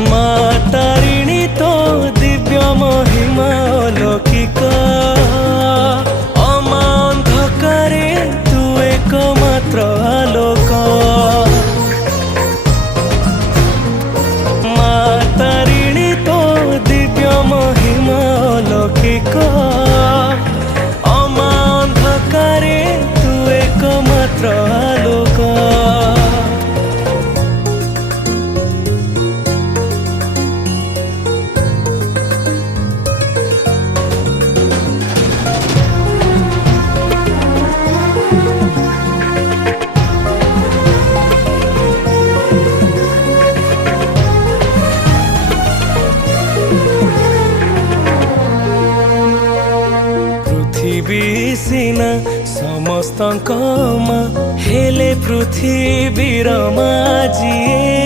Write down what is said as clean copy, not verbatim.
ମା ତାରିଣୀ ତୋ ଦିବ୍ୟ ମହିମା ଅଲୌକିକ ଅମା ଅନ୍ଧକାରେ ତୁ ଏକମାତ୍ର ଆଲୋକ ମା ତାରିଣୀ ତୋ ଦିବ୍ୟ ମହିମା ଅଲୌକିକ ଅମା ଅନ୍ଧକାରେ ତୁ ଏକମାତ୍ର ଆଲୋକ पृथ्वी सीना समस्त हेले पृथ्वीर माझी